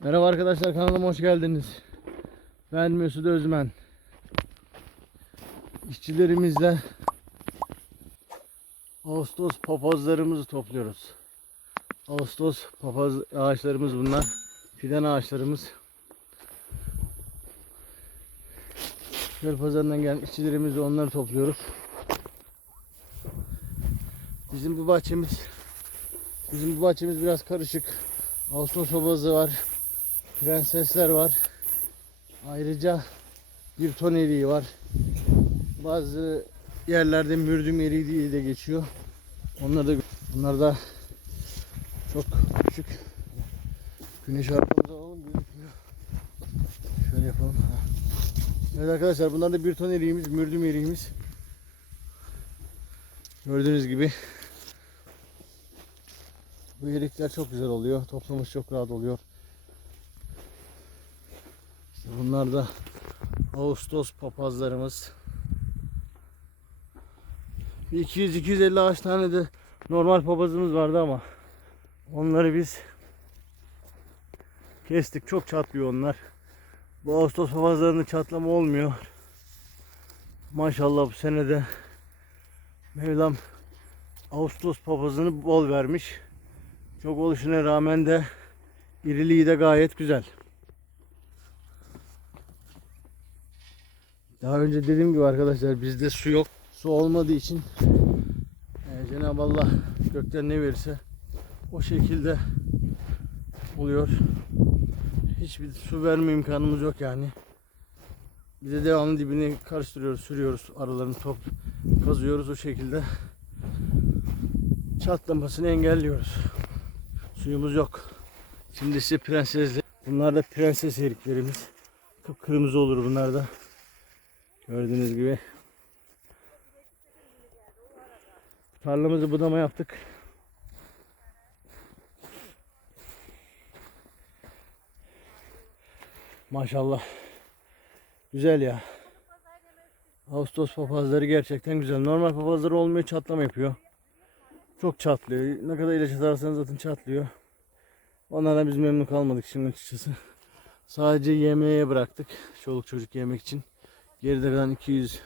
Merhaba arkadaşlar kanalıma hoş geldiniz. Ben Mesut Özmen. İşçilerimizle Ağustos papazlarımızı topluyoruz. Ağustos papaz ağaçlarımız bunlar. Fidan ağaçlarımız. Göl pazarından gelen işçilerimizle onları topluyoruz. Bizim bu bahçemiz bizim bu bahçemiz biraz karışık. Ağustos papazı var. Prensesler var. Ayrıca bir ton eriği var. Bazı yerlerde mürdüm eriği diye de geçiyor. Onlar da bunlar da çok küçük. Güneş arkamıza alalım gözükmüyor. Şöyle yapalım. Evet arkadaşlar bunlar da bir ton eriğimiz, mürdüm eriğimiz. Gördüğünüz gibi bu erikler çok güzel oluyor. Toplaması çok rahat oluyor. Bunlar da Ağustos papazlarımız. Bir 200-250 ağaç tane de normal papazımız vardı ama onları biz kestik. Çok çatlıyor onlar. Bu Ağustos papazlarında çatlama olmuyor. Maşallah bu sene de Mevlam Ağustos papazını bol vermiş. Çok oluşuna rağmen de iriliği de gayet güzel. Daha önce dediğim gibi arkadaşlar bizde su yok. Su olmadığı için e, Cenab-ı Allah gökten ne verirse o şekilde oluyor. Hiçbir su verme imkanımız yok yani. Biz de devamlı dibini karıştırıyoruz, sürüyoruz. Aralarını top kazıyoruz o şekilde. Çatlamasını engelliyoruz. Suyumuz yok. Şimdi size prensesler. Bunlar da prenses eriklerimiz. Kıpkırmızı olur bunlar da. Gördüğünüz gibi. Tarlamızı budama yaptık. Maşallah. Güzel ya. Ağustos papazları gerçekten güzel. Normal papazları olmuyor çatlama yapıyor. Çok çatlıyor. Ne kadar ilaç atarsanız zaten çatlıyor. Onlardan biz memnun kalmadık şimdi açıkçası. Sadece yemeğe bıraktık. Çoluk çocuk yemek için. Geride kalan 200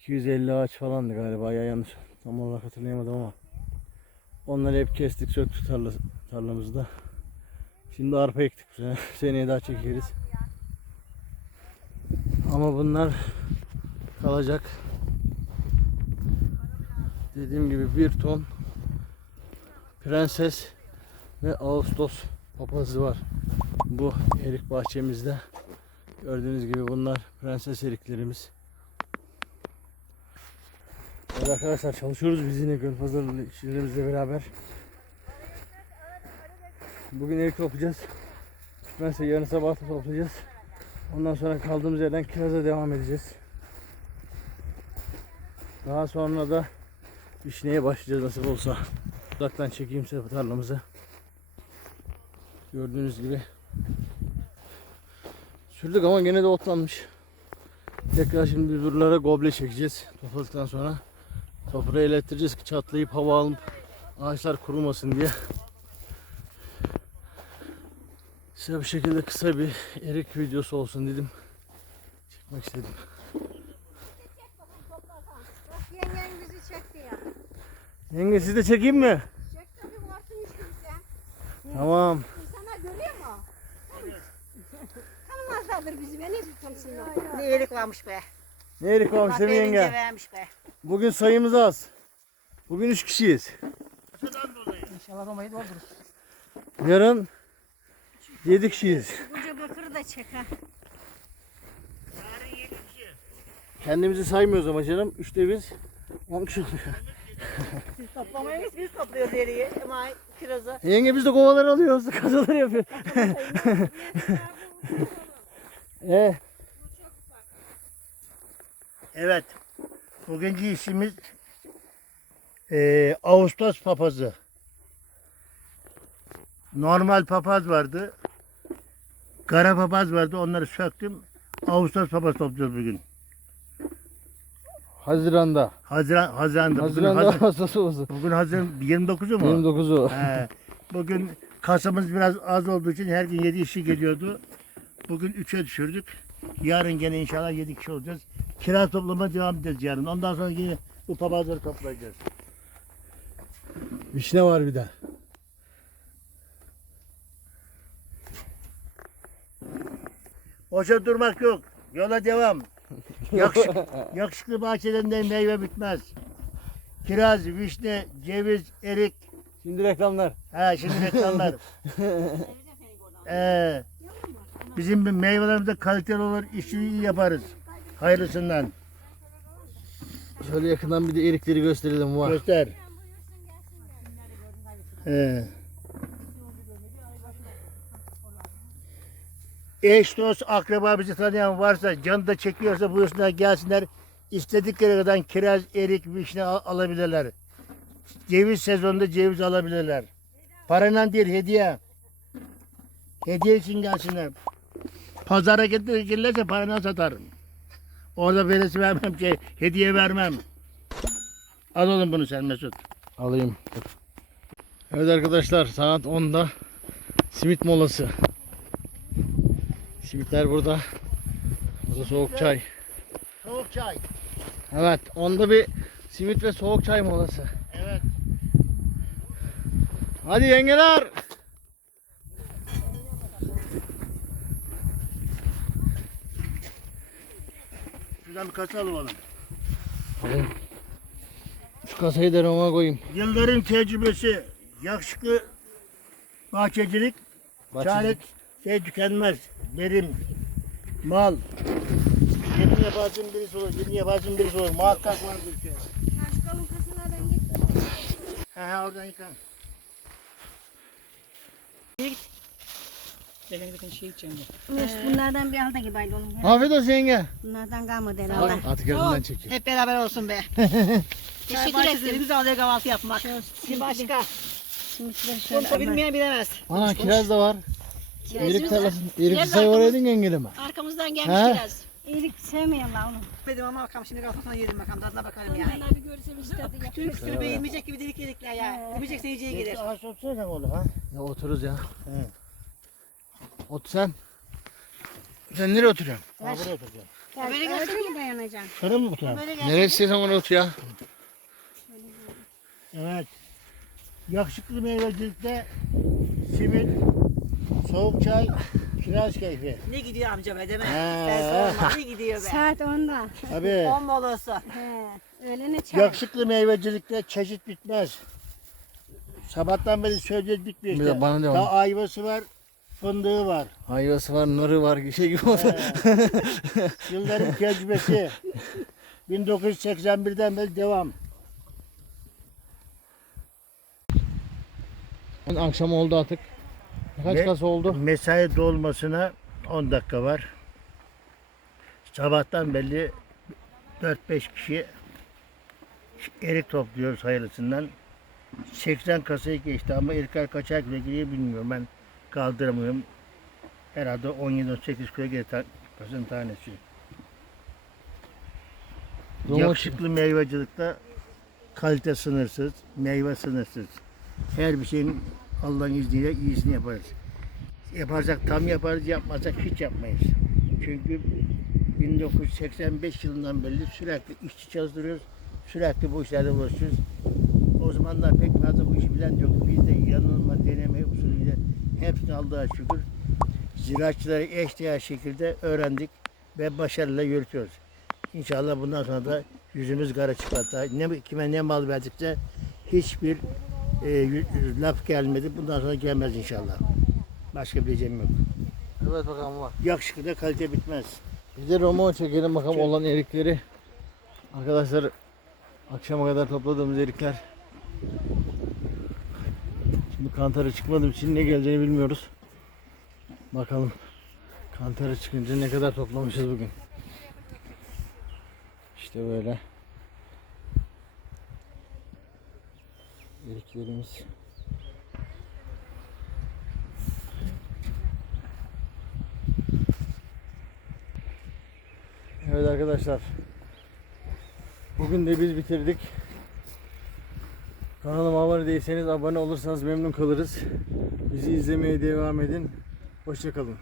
250 ağaç falandı galiba ya yanlış tam olarak hatırlayamadım ama onları hep kestik söktük tarla, tarlamızda. Şimdi arpa ektik bu sene. Seneye daha çekeriz. Ama bunlar kalacak. Dediğim gibi bir ton prenses ve Ağustos papazı var. Bu erik bahçemizde. Gördüğünüz gibi bunlar prenses eriklerimiz. Evet arkadaşlar çalışıyoruz biz yine göl pazarı işçilerimizle beraber. Bugün erik toplayacağız. Mesela yarın sabah da toplayacağız. Ondan sonra kaldığımız yerden kiraza devam edeceğiz. Daha sonra da işneye başlayacağız nasıl olsa. Uzaktan çekeyim size tarlamızı. Gördüğünüz gibi Sürdük ama gene de otlanmış. Tekrar şimdi biz buralara goble çekeceğiz. Topladıktan sonra toprağı ilettireceğiz ki çatlayıp hava alıp ağaçlar kurumasın diye. Size bu şekilde kısa bir erik videosu olsun dedim. Çekmek istedim. Bak yengen bizi çekti ya. Yenge sizi de çekeyim mi? Çek tabii varsın işte bize. Tamam. Tanımazlardır bizi be. Ne tanısınlar? Ne iyilik varmış be. Ne erik varmış değil mi yenge? vermiş be. Bugün sayımız az. Bugün 3 kişiyiz. İnşallah Roma'yı doldururuz. Yarın 7 kişiyiz. Koca bakırı da çek ha. Kendimizi saymıyoruz ama canım. Üçte biz 10 kişi oluyor. Siz toplamayız biz topluyoruz eriği. Ama kirazı. Yenge biz de kovaları alıyoruz, kazaları yapıyor. e, Evet. Bugünkü işimiz eee, Ağustos papazı. Normal papaz vardı. Kara papaz vardı. Onları söktüm. Ağustos papaz topluyoruz bugün. Haziran'da. Haziran, Haziran'da. Bugün, Haziran'da Haziran, hastası olsun. bugün Haziran 29'u mu? 29'u. He, bugün Kasamız biraz az olduğu için her gün 7 kişi geliyordu. Bugün 3'e düşürdük. Yarın gene inşallah 7 kişi olacağız. Kira toplamaya devam edeceğiz yarın. Ondan sonra yine bu papazları toplayacağız. Vişne var bir de. Boşa durmak yok. Yola devam. Yakışık, yakışıklı bahçelerinden meyve bitmez. Kiraz, vişne, ceviz, erik. Şimdi reklamlar. Ha şimdi reklamlar. Ee, bizim meyvelerimizde kaliteli olur, işini iyi yaparız. Hayırlısından. Şöyle yakından bir de erikleri gösterelim var. Göster. Ee. Eş, dost, akraba bizi tanıyan varsa, canı da çekiyorsa buyursunlar gelsinler. İstedikleri kadar kiraz, erik, vişne al- alabilirler. Ceviz sezonunda ceviz alabilirler. Parayla değil, hediye. Hediye için gelsinler. Pazara gelirse parayla satarım. Orada veresi vermem şey, hediye vermem. Al oğlum bunu sen Mesut. Alayım. Evet arkadaşlar saat 10'da simit molası. Simitler burada. Burada soğuk çay. Soğuk çay. Evet 10'da bir simit ve soğuk çay molası. Evet. Hadi yengeler. Şuradan bir kasa alalım. Alayım. Şu kasayı da Roma koyayım. Yılların tecrübesi, yakışıklı bahçecilik, çare şey tükenmez. Verim, mal. Birini yaparsın birisi olur, birini yaparsın birisi olur. Muhakkak vardır bir şey. Başkanın kasılardan git. He he oradan yıkan. Benim şey içeceğim. Mesut bunlardan bir al da gibi oğlum. Afiyet olsun yenge. Bunlardan kalmadı herhalde. Artık yakından çekiyor. Hep beraber olsun be. Teşekkür ederim. Güzel bir kahvaltı yapmak. Bir başka. simitleri şöyle bilmeyen bilemez. Ana kiraz da var. Erik tarlası. Erik Kiraz sayı edin yengeleme. Arkamızdan He? gelmiş biraz. İyilik sevmiyorlar oğlum. Dedim ama bakalım şimdi kafasına yerim bakalım tadına bakalım yani. Ondan abi görsem işte adı yapıyor. küçük beğenmeyecek gibi delik delikler ya. Yemeyecekse yiyeceğe gelir. Ağaç otursana oğlum ha. Ya otururuz ya. He. Otur sen. Sen nereye oturuyorsun? Ha buraya oturacağım. Böyle gelsene dayanacaksın. Şuraya mı oturalım? Böyle gel. Nereye istiyorsan oraya otur ya. Evet. Yakışıklı meyvecilikte simit, soğuk çay, kiraz keyfi. Ne gidiyor amca be değil mi? He. Sen sorma ne gidiyor be? Saat 10'da. Tabii. On molası. He. Öğlene çay. Yakışıklı meyvecilikte çeşit bitmez. Sabahtan beri söyleyeceğiz bitmiyor Bir de bana de Daha onu. ayvası var, fındığı var. Ayvası var, narı var, şey gibi oldu. Yılların tecrübesi. 1981'den beri devam. Akşam oldu artık. Kaç Ne? kasa oldu? Mesai dolmasına 10 dakika var. Sabahtan belli 4-5 kişi erik topluyoruz hayırlısından. 80 kasayı geçti ama erikler kaçar kilo giriyor bilmiyorum. Ben kaldıramıyorum. Herhalde 17-18 kilo gelir kasanın tanesi. Yakışıklı meyvecilikte kalite sınırsız, meyve sınırsız. Her bir şeyin Allah'ın izniyle iyisini yaparız. Yaparsak tam yaparız, yapmazsak hiç yapmayız. Çünkü 1985 yılından beri sürekli işçi çalıştırıyoruz. Sürekli bu işlerle uğraşıyoruz. O zamanlar pek fazla bu işi bilen yok. Biz de yanılma, deneme usulüyle hepsini Allah'a şükür ziraatçıları eşdeğer şekilde öğrendik ve başarıyla yürütüyoruz. İnşallah bundan sonra da yüzümüz kara çıkarsa ne kime ne mal verdikse hiçbir e, laf gelmedi. Bundan sonra gelmez inşallah. Başka bir diyeceğim yok. Evet bakalım var. Yakışıklı kalite bitmez. Bir de Roma çekelim bakalım olan erikleri. Arkadaşlar akşama kadar topladığımız erikler. Şimdi kantara çıkmadığım için ne geleceğini bilmiyoruz. Bakalım. Kantara çıkınca ne kadar toplamışız bugün. İşte böyle. Eriklerimiz. Evet arkadaşlar. Bugün de biz bitirdik. Kanalıma abone değilseniz abone olursanız memnun kalırız. Bizi izlemeye devam edin. Hoşçakalın.